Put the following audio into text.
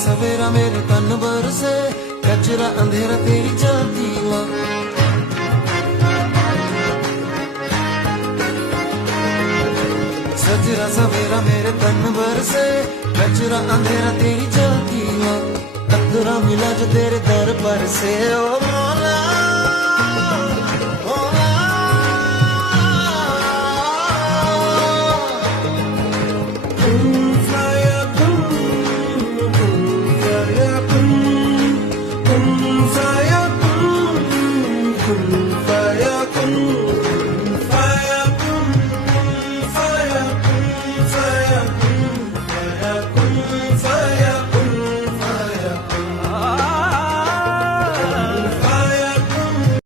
सवेरा मेरे तन बरसे, कचरा अंधेरा तेरी जाती माँ। सजरा सवेरा मेरे तन बरसे, कचरा अंधेरा तेरी जाती माँ। कतरा मिला जो तेरे दर पर से, ओ मौला Kun